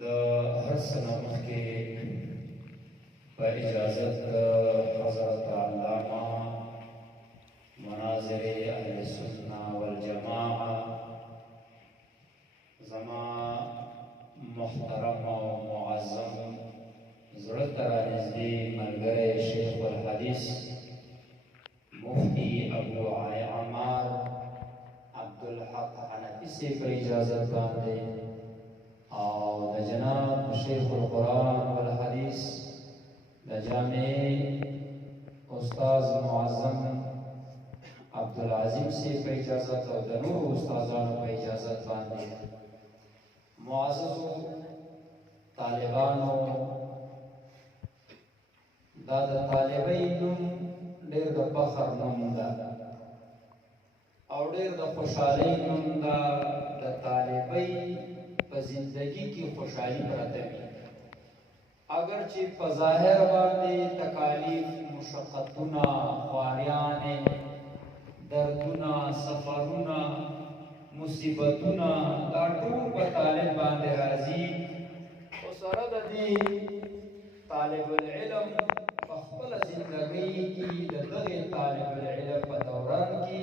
د هر څه نه مخکې په اجازت حضرت علامه مناظر اهل سنة والجماعه زما محترم او معظم زړه ته رانږدې ملګری شیخ الحدیث مفتی ابو عمار عبدالحق حنفي سے په اجازت باندې او د جناب شیخ القرآن والحدیث د جامع استاذ معظم عبدالعظیم سے په اجازت او د نور استادانو په اجازت باندې معززو طالبانو دا د طالبۍ نوم ډېر د فخر نوم ده او ډېر د خوشحالۍ نوم ده د طالبۍ په زندگی کې خوشحالي پرته وي اگر چې په ظاهر باندې تکالیف مشقتونه خواریانې دردونه سفرونه مصیبتونه دا ټول په طالب باندې راځي خو سره د دې طالب العلم په خپله زندګۍ کې د دغې طالب العلم په دوران کې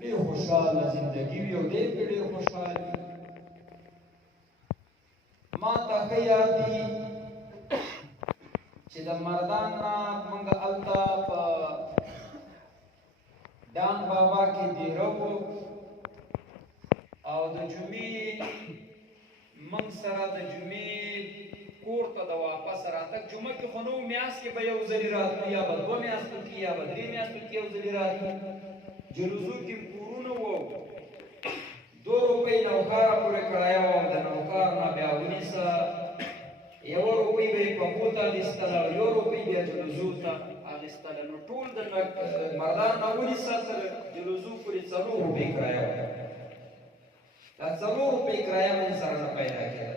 ډېر خوشحاله زندګي وي او ډېر پرې ډېر خوشحال وي ما ته ښه یاد دي چې د مردان نه موږ هلته په ډان بابا کې دیره وو او د جمعې موږ سره د جمعې کور ته د واپس راتګ جمعه کې خو نو میاشت کې به یو ځلې راتلو یا به دوه میاشتو کې یا به درې میاشتو کې یو ځلې راتلو جلوسو کې کورونه وو 2 روپۍ نوکاره پورې کړایه وه د نوکار نه بیا ونیسه 1 روپۍ به یې پښو ته اخیستله 1 روپۍ بیا جلوسو ته اخیستله نو ټول د مردان نه ونیسه تر جلوسو پورې 4 روپۍ کرایه وه دا 4 روپۍ کرایه مې سره نه پیدا کېده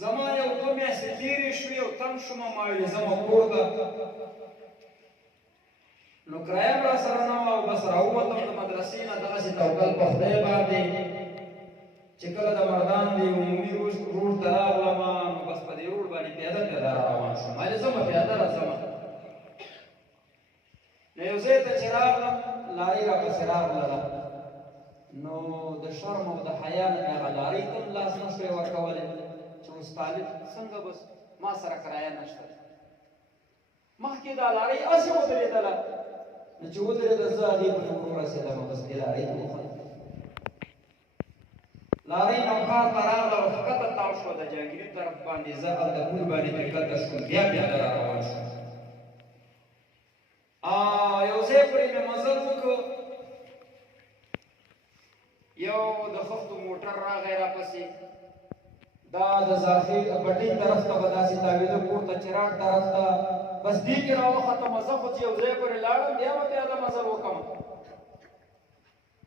زما یو 2 میاشتې تېرې شوې او تم شومه ما ویلې ځمه کور ته نو کرایه را سره نه وه او بس راووتم د مدرسې نه دغسې توکل په خدای باندې چې کله د مردان د عمومي روډ ته راغلم نو بس په دې روډ باندې پیاده پیاده را روان شوم ما ویلې ځمه پیاده راځمه نو یو ځای ته چې راغلم لارۍ راپسې راغلله نو د شرم او د حیا نه مې هغه لارۍ ته هم لاس نه شوی ورکولی چې اوس طالب څنګه بس ما سره کرایه نشته مخکې دا لارۍ هسې ودرېدله نو چې ودرېده زه هغې پورې ورسېدم بس دې لارۍ ته وختم لارۍ نوکار ته راغله او ښکته تاو شوه د جاګیري طرف باندې زه هلته پول باندې ترې کښته شوم بیا پیاده را روان شوم یو ځای پورې مې مزل وکړ یو د خښتو موټر راغی راپسې دا د زاخر بټۍ طرف ته به داسې تاوېده پورته چراغ طرف ته بس دې کې راوختمه زه خو چې یو ځای پورې لاړم بیا به پیاده مزل وکړم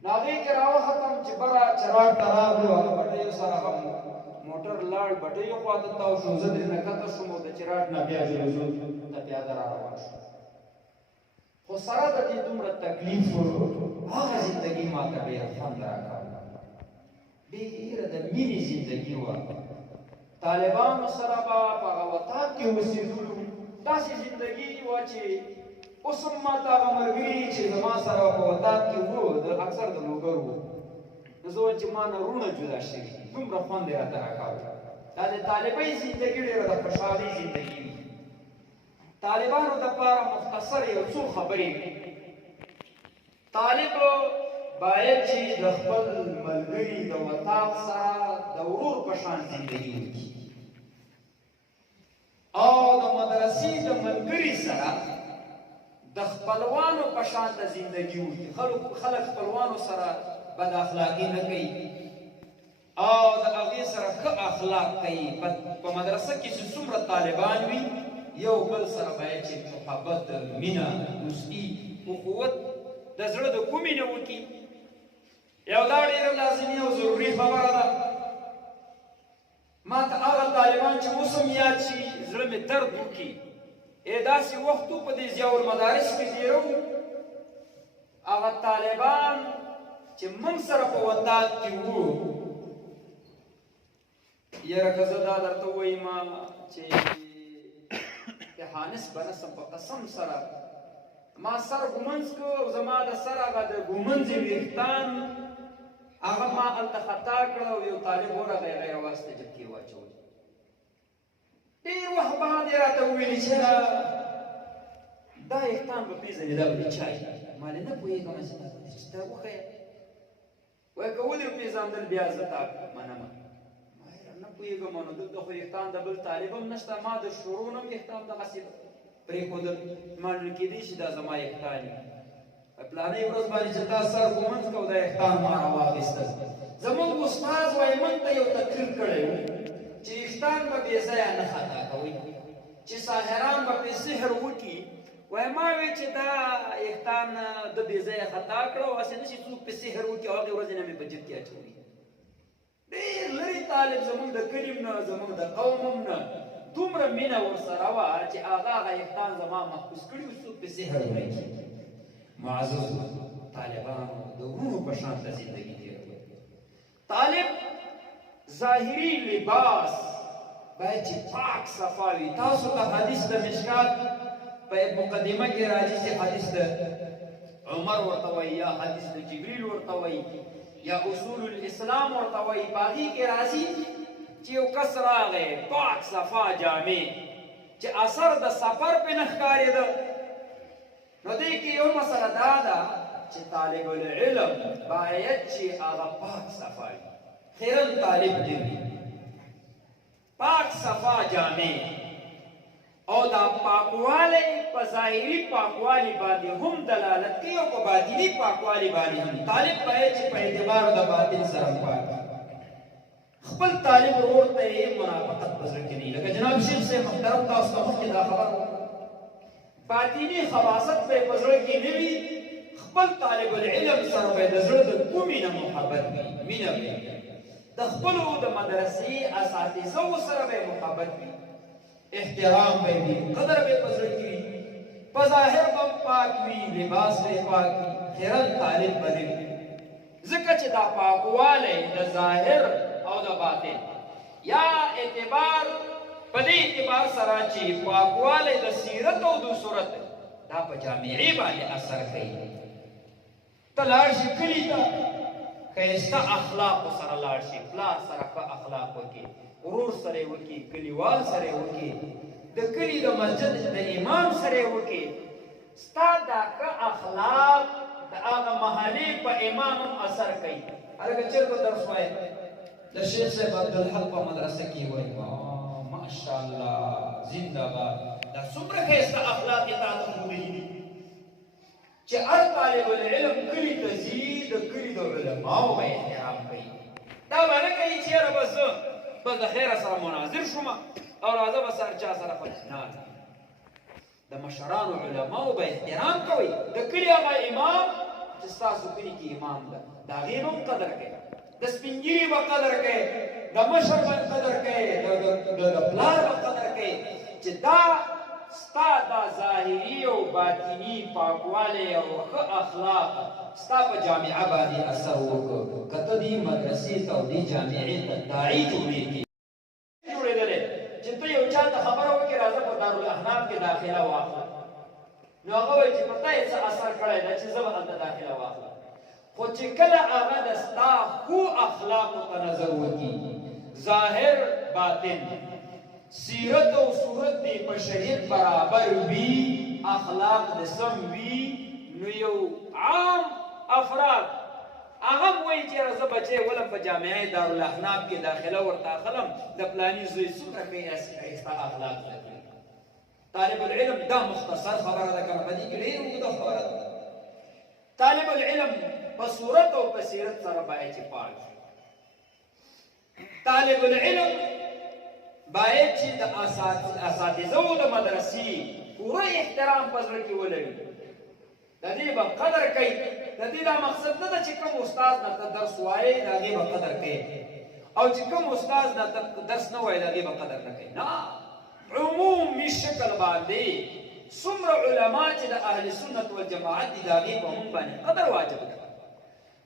نو هغې کې راوختم چې بره چراغ ته راغلو هغه بټیو سره هغه موټر لاړ بټیو خواته تاو شو زه ترې نه کښته شوم او د چراغ نه بیا جلوسو ته پیاده را روان شوم خو سره د دې دومره تکلیف هغه زندګي ما ته ډېر خوند راکړ ډېره د مینې زندګي وه طالبانو سره به په هغه وطاق کې اوسېدلو داسې زندګي وه چې اوس هم ما ته هغه ملګري چې زما سره په وطاق کې وو د اکثر د لوګر وو نو زه وایم چې ما نه وروڼه جدا شوي دومره خوند یې راته راکاوه دا د طالبۍ زندګي ډېره د خوشحالۍ زندګي وي طالبانو دپاره مختصر یو څو خبرې طالب باید چې د خپل ملګري د وطاق سره د ورور په شان زندګي وکړي او د مدرسې د ملګري سره د خپلوانو په شان د زندګي وکړي خلک خپلوانو سره بد اخلاقي نه کوي او د هغې سره ښه اخلاق کوي په مدرسه کې چې څومره طالبان وي یو بل سره باید چې محبت مینه دوستي اخوت د زړه د کومې نه وکړي یو دا ډېره لازمي او ضروري خبره ده ما ته هغه طالبان چې اوس هم یاد شي زړه مې درد وکړي داسې وخت په دې ضیاء المدارس کې دیره وو هغه طالبان چې موږ سره په وطاق کې وو یاره که زه دا درته ووایم چې د حانس بنسم په قسم سره ما سر ګمنځ کړ او زما د سر هغه د ګمنځې ویښتان هغه ما هلته خطا کړه او یو طالب ورغی غیر واسطه جب کې واچول. ډېر وخت باندې راته وویلې چې دا ویښتان به پېژنې دا به د چا وي؟ ما ویلې نه پوهېږم چې دا وښیه. وایي که ولې پېژندل بیا زه تا منمه. نه پوهېږم نو دلته خو ویښتان د بل طالب هم نشته ما د شروع نه ویښتان دغسې پرېښودل ما ویل کېدی شي دا زما ویښتان وي. پلانۍ ورځ باندې چې تا سر ګمنځ کړ او دا ویښتان ما راواخېستل. زموږ استاد وایي موږ ته یو تقریر کړی و چې ویښتان به بې ځایه نه خطا کوئ چې ساحران به پرې سحر وکړي. وایي ما وی چې دا ویښتان ده بې ځایه خطا کړه او هسې نه شي څوک پرې سحر وکړي او هغې ورځې نه مې په جیب کې اچوي. ډېر لرې طالب زموږ د کلي نه زموږ د قوم هم نه دومره مینه ورسره وه چې هغه ویښتان زما محفوظ کړي وو څوک پرې سحر ونه کړي. معزز طالبانو د وروڼو په شان ته زندګي تېروي. طالب ظاهري لباس باید چې پاک صفا وي. تاسو ته حدیث د مشکات په مقدمه کې راځي چې حدیث د عمر ورته وایي یا حدیث د جبریل ورته وایي یا اصول الاسلام ورته وایي. په هغې کې راځي چې یو کس راغی پاک صفا جامې چې اثر د سفر پرې نه ښکارېده. نو دې کې یو مسله دا ده چې طالب العلم باید چې هغه پاک صفا وي. خیرن طالب دې وي پاک صفا جامې او دا پاکوالی په ظاهري پاکوالي باندې هم دلالت کوي او په باطني پاکوالي باندې هم. طالب باید چې په اعتبار د باطن سره پاک خپل طالب ورور ته یې منافقت په زړه کې نه وي. لکه جناب شیخ صاحب محترم تاسو ته مخکې دا خبر باطني خباثت به په زړه کې نه وي. خپل طالب العلم سره به د زړه د کومې نه محبت وي مینه وي. د خپلو د مدرسې اساتذو سره به محبت وي احترام به وي قدر به په زړه کې وي. په ظاهر به پاک وي لباس به پاک وي خیرن طالب به وي. ځکه چې دا پاکوالی د ظاهر او د باطن یا اعتبار په دې اعتبار سره چې پاکوالی د سیرت او د صورت دا په جامعې باندې اثر کوي. ته لاړ شي کلي ته ښایسته اخلاقو سره لاړ شي. پلار سره ښه اخلاق وکړي ورور سره یې وکړي کلیوال سره یې وکړي د کلي د مسجد د امام سره یې وکړي. ستا دا ښه اخلاق د هغه محلې په امام هم اثر کوي. هلکه چېرته درس وایي د شیخ صاحب عبدالحق په مدرسه کې وایي ماشاءالله زنده باد دا څومره ښایسته اخلاق یې تا ته ښودلي دي چې هر طالب العلم کلي ته ځي د کلي د علماو به احترام کوي. دا به نه کوي چې یاره بس بس د خیره سره مناظر شوم او راځه بس هر چا سره نه د مشرانو علماو به احترام کوئ. د کلي هغه امام چې ستاسو کلي کې امام ده د هغې به هم قدر کوئ. د سپین ږیري به قدر کوئ د مشر به قدر کوئ د پلار به قدر کوئ چې دا ستا دا ظاهري او باطني پاکوالی او ښه اخلاق ستا په جامعه باندې اثر وکړ. که ته دې مدرسې ته او دې جامعې ته داعي جوړېږي جوړېدلی چې ته یو چا ته خبره وکړې راځه په دارالاحناف کې داخله واخله نو هغه وایي چې په تا یې څه اثر کړی ده چې زه به هلته داخله واخلم. خو چې کله هغه د ستا ښو اخلاقو ته نظر وکړي ظاهر باطن سیرت او صورت دی په شریعت برابر وي اخلاق د سم وي نو یو عام افراد هغه وایي چې زه بچی ولم په جامعه دارالاحناف کې داخله ورته اخلم د پلاني زوی څومره ښایسته اخلاق لري. طالب العلم دا مختصر خبره ده کنه په دې کې ډېره اوږده خبره ده. طالب العلم په صورت او په سیرت سره باید چې پاک شي. طالب العلم باید چې د اساتذو د مدرسې پوره احترام په زړه کې ولري. د دې به قدر کوي. د دې دا مقصد نه ده چې کوم استاد نه ته درس وایي د هغې به قدر کوي او چې کوم استاد نه ته درس نه وایي د هغې به قدر نه کوي. نه عمومي شکل باندې څومره علما چې د اهل سنت والجماعت دي د هغې په هم باندې قدر واجب ده.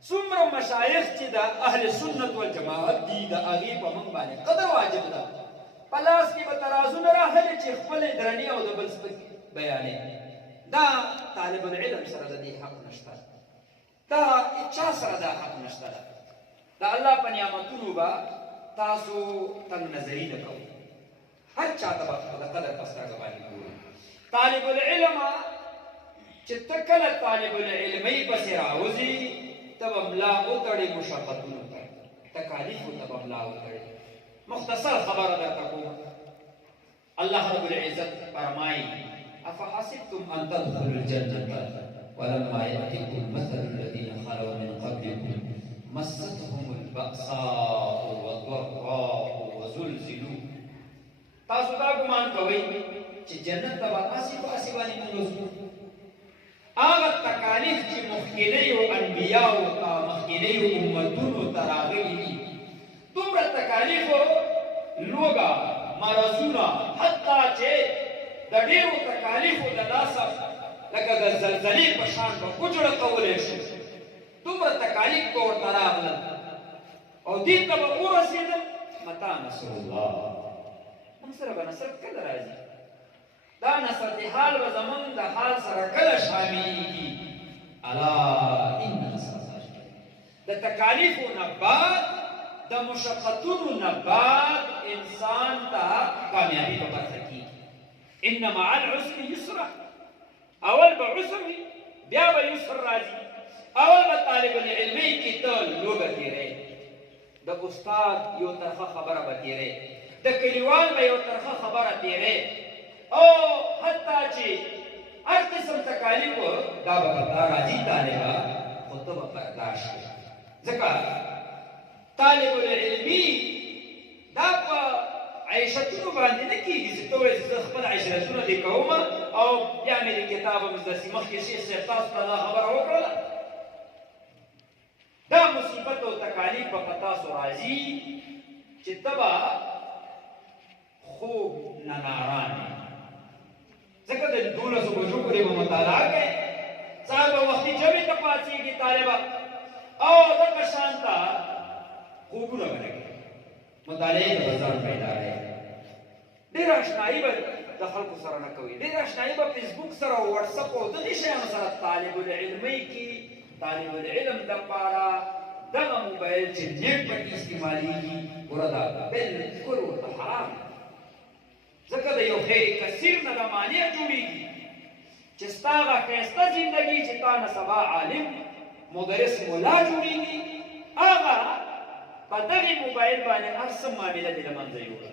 څومره مشایخ چې د اهل سنت والجماعت دي د هغې په موږ باندې قدر واجب ده. په لاس کې به ترازونه راغلي چې خپلې درنې او د بل سپکې بیانې. دا طالب العلم سره د دې حق نشته، دا چا سره دا حق نشته ده. د الله په نعمتونو به تاسو تنګ نظري نه کوئ، هر چا ته به د قدر په سترګه باندې ګورئ. طالب العلم چې ته کله طالب العلمۍ پسې راوځې ته به ملا وتړې مشقتونو ته، تکالیفو ته به ملا وتړې. مختصر خبره درته کوم. الله رب العزت فرمایي افحسبتم ان تدخلوا الجنة ولما يأتكم مثل الذين خلوا من قبلكم مستهم البأساء والضراء وزلزلوا. تاسو دا ګمان کوئ چې جنت ته به هسې په هسې باندې ننوځو؟ هغه تکالیف چې مخکینیو انبیاو ته مخکینیو امتونو ته راغلي دي، دومره تکالیفو لوږه مرضونه، حتی چې د ډېرو تکالیفو د لاسه لکه د زلزلې په شان به وجړه کولی شو، دومره تکالیف به ورته راغلل او دې ته به ورسېدل. متى نصر الله؟ موږ سره به نصر کله راځي؟ دا نصرت حال به زمونږ د حال سره کله شاملېږي؟ الا ان نصر الله د تکالیفو نه بعد د مشقتونو نه بعد انسان ته کامیابي په برخه کېږي. ان مع العسر یسرا، اول به عسر وي بیا به یسر راځي. اول به طالب العلمۍ کې ته لوږه تېرې، د استاد یو طرفه خبره به تېرې، د کلیوال به یو طرفه خبره تېرې، او حتی چې هر قسم تکالیف دا به په تا راځي طالبه، خو ته به برداشت کړې. ځکه طالب العلمي دا په عیشتونو باندې نه کېږي چې ته وایې زه خپل عشرتونه دې کوم او بیا مې د کتاب همداسې مخکې شیخ صاحب تاسو ته دا خبره وکړله. دا مصیبت او تکالیف به په تاسو راځي چې ته به خوب نه ناران یې. ځکه د 12 بجو پورې به مطالعه کوې، سهار به وختي جمعې ته پاڅېږي طالبه، او دغه شان ته خوبونه به نه کوې، مطالعې ته به ځان پیدا کوې. ډېره اشنایي به د خلکو سره نه کوي، ډېره اشنایي به فیسبوک سره او وټسپ او دغې شیانو سره. طالب العلمۍ کې طالب العلم دپاره دغه موبایل چې نیټ پکې استعمالېږي ګوره دا بلکل ورته حرام دی. ځکه د یو خیر کثیر نه دا مانع جوړېږي چې ستا هغه ښایسته زندګي چې تا نه سبا عالم مدرس ملا جوړېږي، هغه په دغې موبایل باندې هر څه معامله دې له منځه یوړه.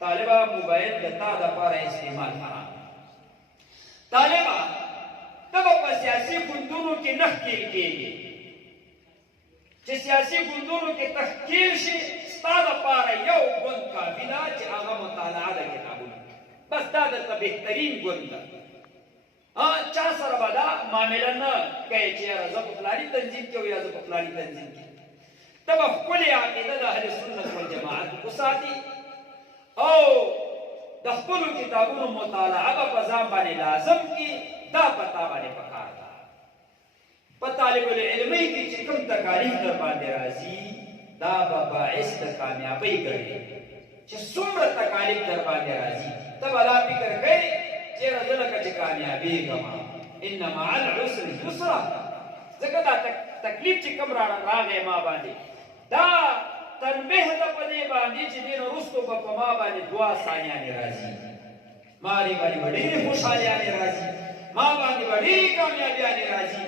طالبه موبایل د تا دپاره استعمال حرام. طالبه ته به په سیاسي ګوندونو کې نه ښکېل کېږي، چې سیاسي ګوندونو کې ته ښکېل شي ستا دپاره یو ګوند کافي ده چې هغه مطالعه د کتابونو، بس دا درته بهترین ګوند ده. چا سره به دا معامله نه کوې چې یاره زه په فلاني تنظیم کې او یا زه په فلاني تنظیم کې. ته به ښکلې عقیده د اهل سنت والجماعت وساتي او د خپلو کتابونو مطالعه به په ځان باندې لازم کړي. دا په تا باندې پکار ده. په طالب العلمۍ کې چې کوم تکالیف در باندې راځي دا به باعث د کامیابۍ ګرځي. چې څومره تکالیف در باندې راځي ته به دا فکر کوې چې یاره زه لکه چې کامیابېږم. ان مع العسر یسرا. ځکه دا تکلیف چې کوم راغی ما باندې دا تنبیه ده په دې باندې چې دې نه وروستو به په ما باندې 2 ثانیانې راځي، ما باندې به ډېرې خوشحالیانې راځي، ما باندې به ډېرې کامیابیانې راځي.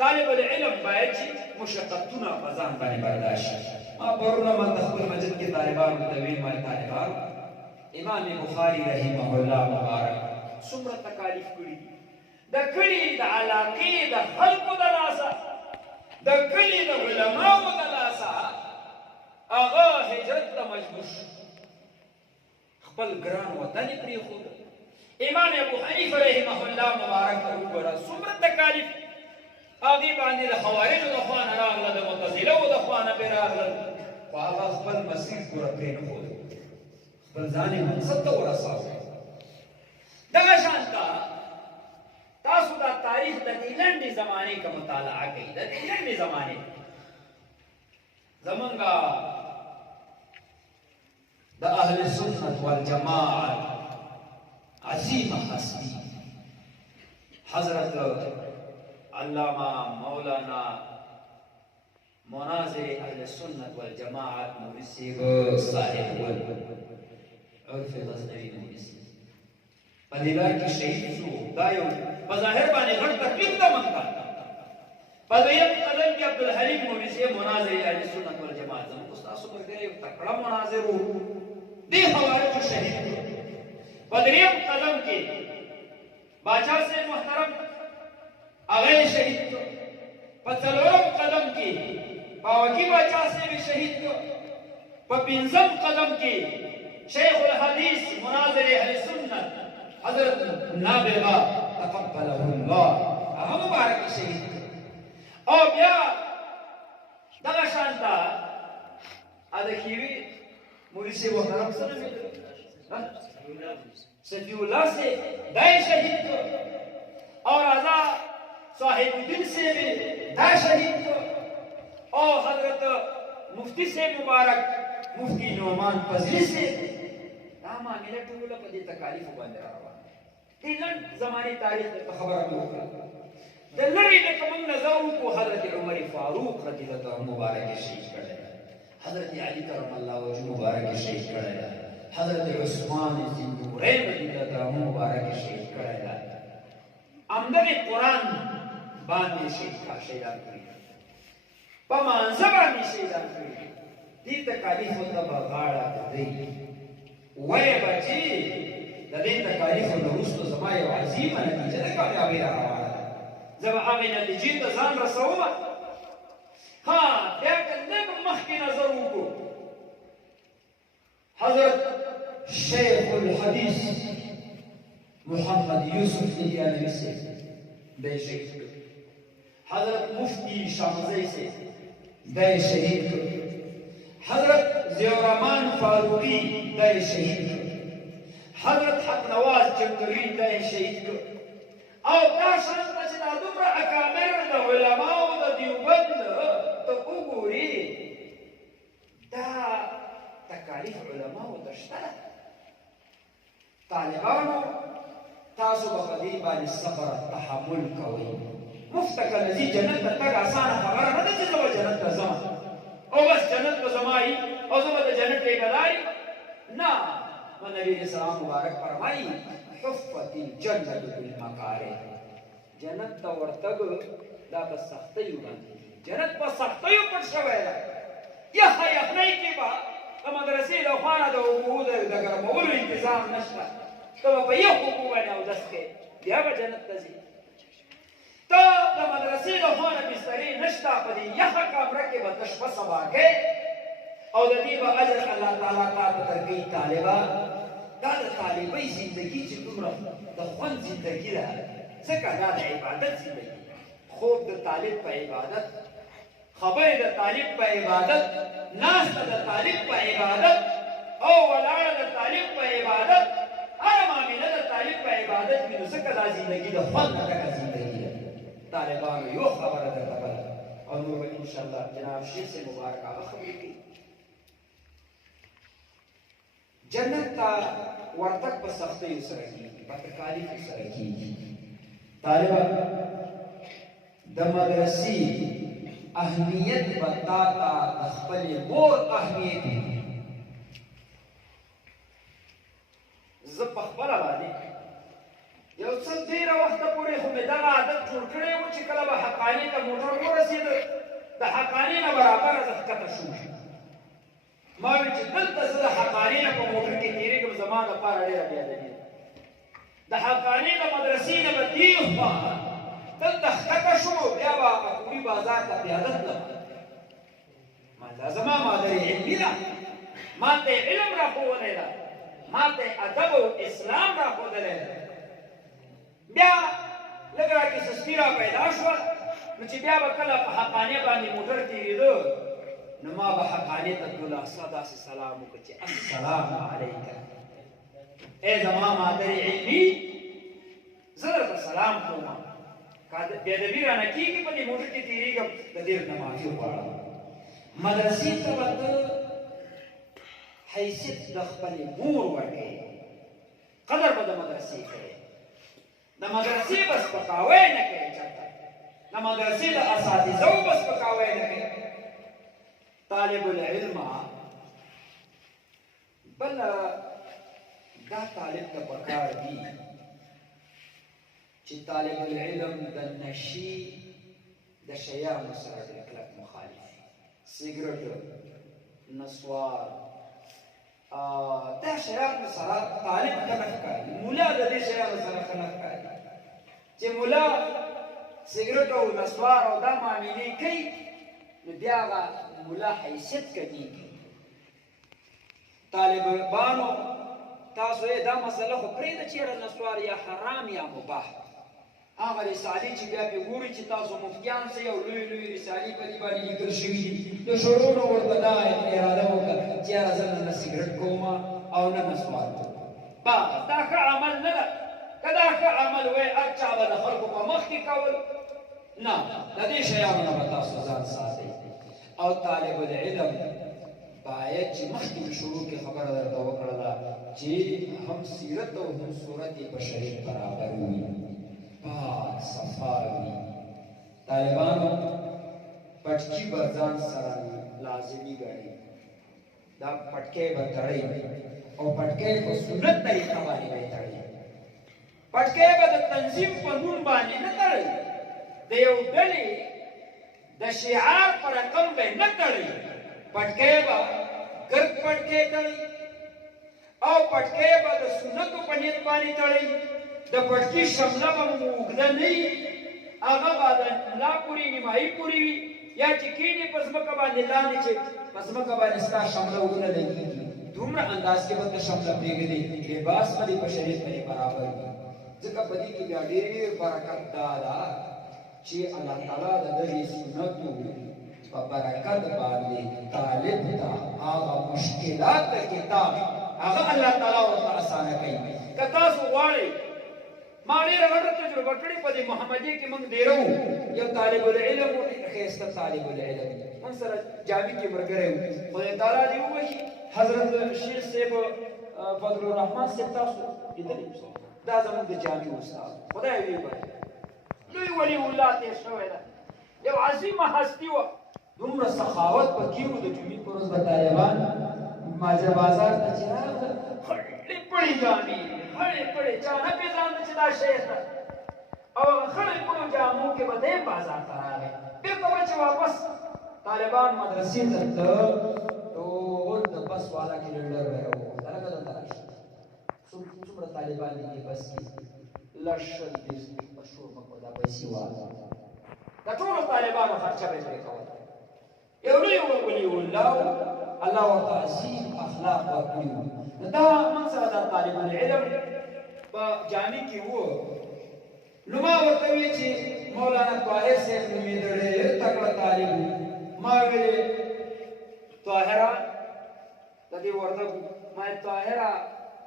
طالب العلم باید چې مشقتونه په ځان باندې برداشت شي. ما پرونه ما د خپل مسجد کې طالبانو ته ویل، ما طالبانو امام بخاري رحمه الله مبارک څومره تکالیف کړي د کلي د علاقې د خلکو د لاسه، د کلي د علماو د لاسه هغه هجرت ته مجبور شو، خپل ګران وطن یې پرېښود. امام ابو حنیفه رحمه الله مبارک ته وګوره څومره تکالیف هغې باندې د خوارجو د خوا نه راغله، د معتزلو د خوا نه پرې راغلل، خو هغه خپل مسیر پوره پرېنښود، خپل ځان یې مقصد ته ورساوه. دغه شان ته تاسو دا تاریخ د دې لنډې زمانې که مطالعه کوئ، د دې لنډې زمانې زمنگا دا اهل سنت والجماعت عظیم حسبی حضرت علامہ مولانا مناظر اہل سنت والجماعت مورسی صاحب عرف غزنوی مورسی پدیدار کی شہید سو دایو بظاہر بانے غٹ تکلیف دا منتا پدویم قدم کی عبدالحلیم مورسی مناظر اہل سنت والجماعت زمان استاسو بردیر تکڑا مناظر ہو دی حوالے جو شہید پدریم قدم کی باچا سے محترم اغیر شہید کو پتلورم قدم کی باوکی باچا سے بھی شہید کو پپنزم قدم کی شیخ الحدیث مناظر اہل سنت حضرت نابغہ تقبلہ اللہ اہم مبارک شہید کو او بیا دغا شانتا ادھکیوی مولی سے محترم سنم صفی اللہ سے دائیں شہید کو اور ازا صاحب الدین سے بھی دا شہید کو اور حضرت مفتی سے مبارک مفتی نعمان فضلی سے راما میلہ ٹولا پدی تکالیف باندھ رہا تیلن زمانی تاریخ پر خبر ہوگا دلری لکمن نظروں کو حضرت عمر فاروق رضی اللہ عنہ مبارک شہید کر لیا حضرت علی کرم اللہ وجہ مبارک شہید کر لیا حضرت عثمان ذی رضی اللہ عنہ مبارک شہید کر لیا امدن قرآن باندې شهیدان کړی په مانځه باندې شهیدان کړی دې تکالیف ته بغاړه دی وای بچي د دې تکالیف له وروسته زما یو عظیمه نتیجه ده کامیابی را روانه ده زه به هغې نتیجې ته ځان رسوم ها بیا که لږ مخکې نظر وکړو حضرت شیخ الحدیث محمد یوسف لیدیانوی سے بے شہید کو حضرت مفتی شامزی سے بے شہید کو حضرت ضیاءالرحمن فاروقی بے شہید کو حضرت حق نواز جنگری بے شہید کو او دا شان چې دا دومره اکابر د علماو د دیوبند ته وګوري دا تکالیف علماو ته شته طالبانو تاسو به په دې باندې صبر تحمل کوئ مفتک الذي جنت ته تګ اسانه خبره نه ده چې زه به جنت ته ځم او بس جنت به زما وي او زه به د جنت ټیکهدار یم نه نبی علیہ السلام مبارک فرمائی حفت الجنت بالمکارہ جنت ته ورتګ دا په سختیو باندې جنت په سختیو پټ شوی ده یخنۍ کې به د مدرسې له خوا نه د اوبو د ګرمولو انتظام نشته ته به په یخو اوبو باندې اودس کوې بیا به جنت ته ځې ته د مدرسې له خوا نه بسترې نشته په دې یخه کمره کې به ته شپه سبا کوې او د دې به اجر الله تعالی تا ته درکوي طالبه دا د طالبۍ زندګي چې دومره د خوند زندګي ده ځکه دا د عبادت زندګي خوب د طالب په عبادت خبرې د طالب په عبادت ناسته د طالب په عبادت او ولاړه د طالب په عبادت هر معامله د طالب په عبادت وي نو ځکه دا زندګي د خوند نه ډکه زندګي ده طالبانو یو خبره درته بله او نور به انشاءالله جناب شیخ سے مبارک هغه خبرې کوي جنت ته ورتګ په سختیو سره کېږي په تکالیفو سره کېږي طالبه د مدرسې اهمیت به تا ته د خپلې مور اهمیت وي زه په خپله باندې یو څه ډېره وخته پورې خو مې دغه عادت جوړ کړی و چې کله به حقاني ته موټر ورسېده د حقاني نه برابره زه ښکته شوم ما وی چې دلته زه د حقاني نه په موټر کې تېرېږم زما دپاره ډېره بېادبي ده د حقاني د مدرسې نه به دې خوا دلته ښکته شو بیا به پکوړي بازار ته پیاده تلم دا زما مادرې علمي ده ما ته علم راښولی ده ما ته ادب او اسلام راښودلی ده بیا لږ راکې سستي را پیدا شوه نو چې بیا به کله په حقانیه باندې موټر تېرېده نو ما به حقانیې ته تلله داسې سلام وکړه چې السلام علیکه ای زما مادرې علمي زه درته سلام کوم که بېادبي رانه کېږي په دې موټر کې تېرېږم د دې نه معافي غواړم مدرسې ته به ته حیثیت د خپلې مور ورکوې قدر به د مدرسې کوې د مدرسې به سپکاوی نه کوې چاته د مدرسې د اساتذو به سپکاوی نه کوې طالب العلم بل دا طالب ته پکار دي چې طالب العلم د نشي د شیانو سره ډېر کلک مخالف سیګرټ نسوار دا شیانو سره طالب ښه نه ښکاري مولا د دې شیانو سره ښه نه ښکاري چې مولا سیګرټ او نسوار او دا معاملې کوي نو بیا هغه مولا حیثیت کمیږي طالبانو تاسو دا مسله خو پرېږده چېرې نسوار یا حرام یا مباح هغه رسالې چې بیا پرې ګوري چې تاسو مفتیان سئ او لوی لوی رسالې په دې باندې لیکل شوي دي نو شروع نه ورته دا اراده وکړه چې یاره زه نه سګرټ کوم او نه نسوار کوم بس دا ښه عمل نه ده که دا ښه عمل وی هر چا به د خلکو په مخ کې کول نه د دې شیانو نه به تاسو ځان ساتئ او طالب العلم باید چې مخکې د شروع کې خبره درته وکړله چې هم سیرت او هم صورت بشري برابر وي پاک صفا وي طالبانو پټکي به ځان سره لازمي ګڼي دا پټکی به تړئ او پټکی په سنت طریقه باندې به یې تړئ پټکی به د تنظیم په نوم باندې نه تړئ د یو ډلې د شعار په رقم به نه تړئ پټکی به ګرد پټکی تړئ او پټکی به د سنتو په نیت باندې تړئ د پټکي شمله به مو اوږده نه وي هغه به د ملا پورې نیمایي پورې وي یا چې کښېنې په ځمکه باندې لاندې چې په ځمکه باندې ستا شمله ورونه لګېږي دومره انداز کې به ته شمله پرېږدې لباس به دې په شریعت باندې برابر وي ځکه په دې کې بیا ډېر برکت دا ده چې الله تعالی د دغې سنتو په برکت باندې طالب ته هغه مشکلات د کتاب هغه الله تعالی ورته اسانه کوي که تاسو غواړئ ما ډېره غټه تجربه کړې په دې محمدیه کې موږ ډېره وو یو طالب العلم و ښایسته طالب العلم موږ سره جامع کې ملګری وو خدای تعالی دې وبخښي حضرت شیخ صاحب فضل الرحمن صاحب تاسو لیدلی دا زموږ د جامع استاد خدای دې وبخښي لوی ولي الله تېر شوی ده یو عظیمه هستي وه دومره سخاوت پکې و د جمعې په ورځ به طالبان ماجر بازار ته چې راغله خړې پړې جامې خړې پړې چا نه پېژانده چې دا شیخ ده او خړې پړو جامو کې به دی بازار ته راغی بېرته به چې واپس طالبان مدرسې ته تله ټول د بس والا کې لنډر به یې وغوښته لکه دلته راشه څومره طالبان دي دې بس کې لس شل دېرش په شور مکو دا پیسې والا د ټولو طالبانو خرچه به یې پرې کوله یو لوی ولي الله الله ورته عظیم اخلاق ورکړي وو دا من سره دا طالب العلم په جامع کې وو نو ما ورته ویل چې مولانا طاهر صاحب نومېده ډېر تکړه طالب و ما ویلې طاهره د دې وردګو ما ویل طاهره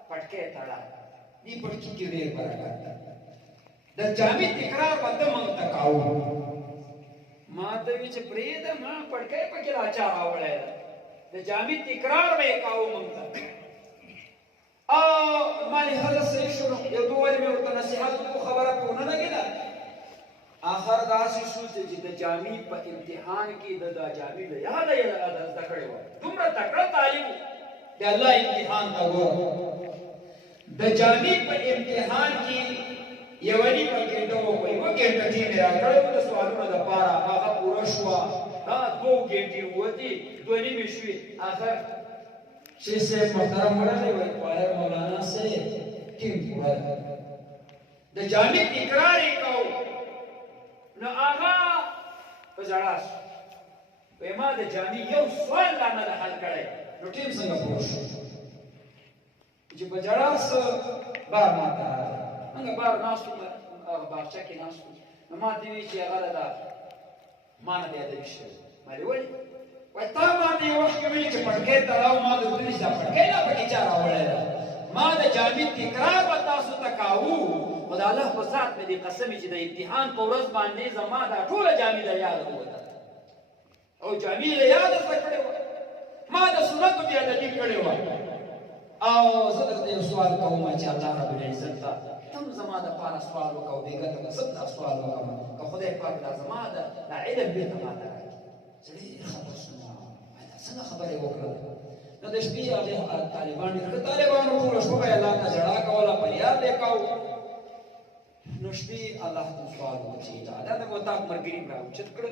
پټکی تړه دې پټکي کې ډېر برکت ده د جامع تکرار به ته موږ ته کوو ما ته ویل چې پرېږده ما پټکی پکې راچا راوړی ده د جامع تکرار به یې کوو موږ ته مالي هذا صحیح شو یو دوه وارې مې ورته نصیحت وکړو خبره پرې ونه لګېده آخر داسې شو چې د جامع په امتحان کې د دا جامع د یاده یې زده کړې وه دومره تکړه طالب و د الله امتحان ته ګوره د جامع په امتحان کې یوه نیمه ګنټه وکړه یوه ګنټه ټیم یې راکړی و د سوالونو دپاره هغه پوره شوه دوه ګنټې ووتې دوه نیمې شوې آخر شیخ صاحب محترم ورغلی وایي طاهر مولانا صاحب ټیم پوره ده د جامع تکرار یې کوو نو هغه په ژړا شو وایي ما د جامع یو سوال لا نه ده حل کړی نو ټیم څنګه پوه شو چې په ژړا څه بار ما ته راغی موږ بار ناست وو باغچه کې ناست وو نو ما ته ویل چې هغه ده ما نه دی ادبي شوی ما ویل ولې وایي تا ما ته یو وخت کې ویلي چې پټکی تړاو ما د دوی دا پټکی لا پکې چا راوړی ده ما د جامع تکرار به تاسو ته کاوو خو د الله په ذات مې دې قسم چې د امتحان په ورځ باندې زما دا ټوله جامع در یاده ووته او جامع له یاد کړو ما د سنت بیا د دې کړو او زه درته یو سوال کوم چې الله رب العزت ته تم زما د پاره سوال وکاو بیګه ته سب سوال وکاو که خدای پاک د زما د علم به ما ته راځي خبر شنو دا څنګه خبره وکړه نو د شپې هغه طالبانو ټول شپه الله ته جړا کوله فریاد وکاو نو شپې الله ته سوال وکړي دا د وتا مرګري راو چې کړ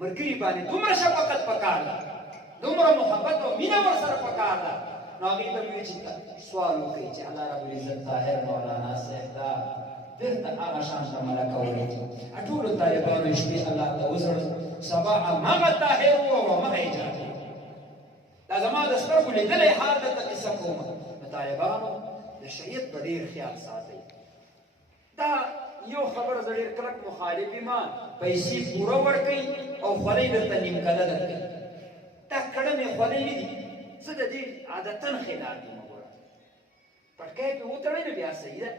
مرګري باندې دومره شفقت پکاره دومره محبت او مینه ورسره پکاره نو هغه ته وی چې سوال وکړي چې الله رب العزت طاهر مولانا صاحب دا بیرته هغه شان عمل کوي ټول طالبانو شپې الله ته وزړ سبا هغه طاهر او هغه ایجاد دا زما د سترګو لیدلې حال ته قصه کوم طالبانو د شریعت په ډیر خیال ساتي دا یو خبر زړه کلک مخالفي ما پیسې پوره ورکړي او خولې درته نیم کده درکړي دا کړه نه خولې نه دي څه د دې عادتن خلاف دي مګور پټکې په وتړې نه بیا صحیح ده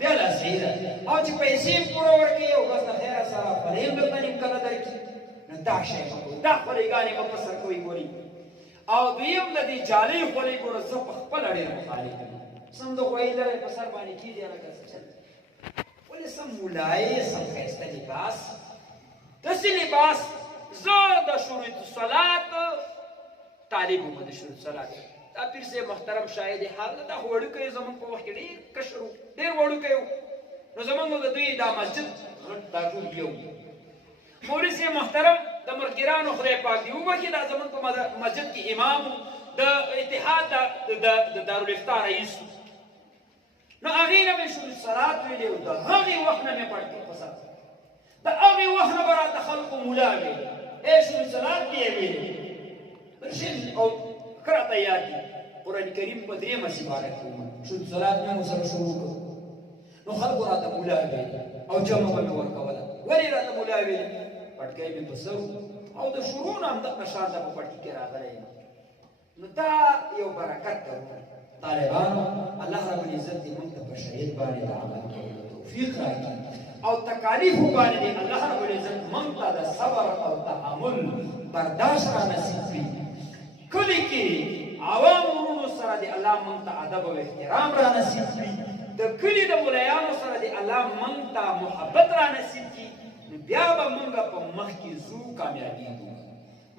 بیا لا صحیح ده او چې پیسې پوره ورکړي او بس خیر سره خولې درته نیم کده درکړي نو دا شی دا خولېګانې په سر کوي ګوري او دویم د دې جالي خولې ګوره زه په خپل اړې مخالف یم سم د غوی لري په سر باندې کیږي هغه څه چل ولې سم مولای سم خسته لباس داسې لباس زه د شروط صلات طالب وم د شروط صلات دا پیر سے محترم شاهد حال دا وړوکی زمون په وخت کې ډېر کشرو ډېر وړوکی نو زمونږ د دوی دا مسجد غټ دا ټول یو مولوی سے محترم د مرګرانو خدای پاک دی وګورئ دا زمون په مسجد کې امام د اتحاد د دارالافتا رئیس نو هغه نه به شروع صلات ویلې او د هغه وخت نه پټ پسات د هغه وخت نه برات خلق مولا ویلې ايش صلات کې ویلې برشن او قرات یاد قران کریم په دې مسی بارک شروع صلات نه سره شروع نو خلق راته مولا ویلې او جمع به ورکوله ولی راته مولا ویلې پټکې به پسو او د شروع نام د نشاط په پټ کې راغلی نو دا یو برکت ده طالبانو الله رب العزت دې موږ ته په شریعت باندې عمل کولو توفیق راکړي او تکالیف باندې الله رب العزت موږ ته د صبر او تحمل برداشت را نصیب کړي کله کې عوام ورونو سره دې الله موږ ته ادب او احترام را نصیب کړي د کلی د مولایانو سره دې الله موږ ته محبت را نصیب کړي بیا به موږ په مخ کې زو کامیابیږو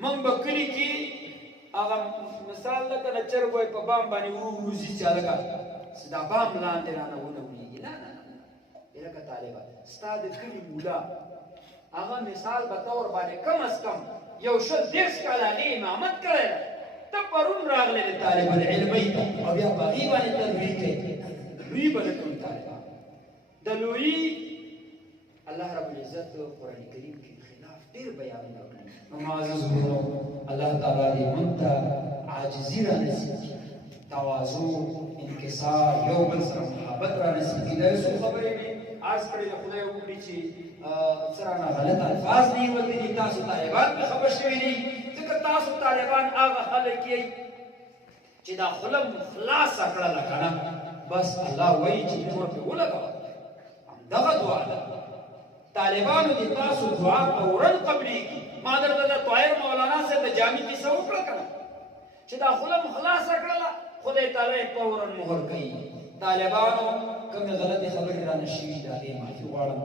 موږ به کلی کې هغه مثال لکه د چرګوی په بام باندې وروځي چې هلکه دا بام لاندې رانه ونولېږي نه نه نه لکه طالبه ستا د کلي مولا هغه مثال به طور باندې کم از کم یو شل دېرش کاله هغې امامت کړی ده ته پرون راغلی د طالب العلمۍ ته او بیا په هغې باندې ته لوی کوې لوی به نه کوي طالبان د لوی الله رب العزت قرآن کریم کې خلاف ډېر بیانونه کړي نو معزز ورونو الله تعالی دې موږ ته عاجزي را نصیب کړي تواضع انکسار یو بل سره محبت را نصیب کړي دا څو خبرې مې عرض کړې د خدای وکړي چې څرانه غلط الفاظ دي ولې تاسو طالبان به خبر شوي دي ځکه تاسو طالبان هغه خلک یې چې دا خلم خلاصه کړله که نه بس الله وایي چې موږ ورته ولګوه همدغه دعا ده طالبانو دې تاسو دعا فورا قبلېږي ما درته د طاهر مولانا صاحب د جامع کیسه وکړه که نه چې دا خلم خلاصه کړله خدای تعالی یې فورا مهر کوي طالبانو کومې غلطې خبرې رانه شوي د هغې معافي غواړم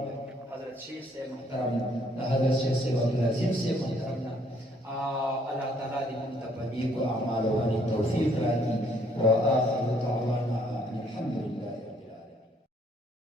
حضرت شیخ صاحب محترم د حضرت شیخ صاحب عبدالعظیم صاحب محترم نه الله تعالی دې موږ ته په نیکو اعمالو باندې توفیق راکړي وآخر دعوانا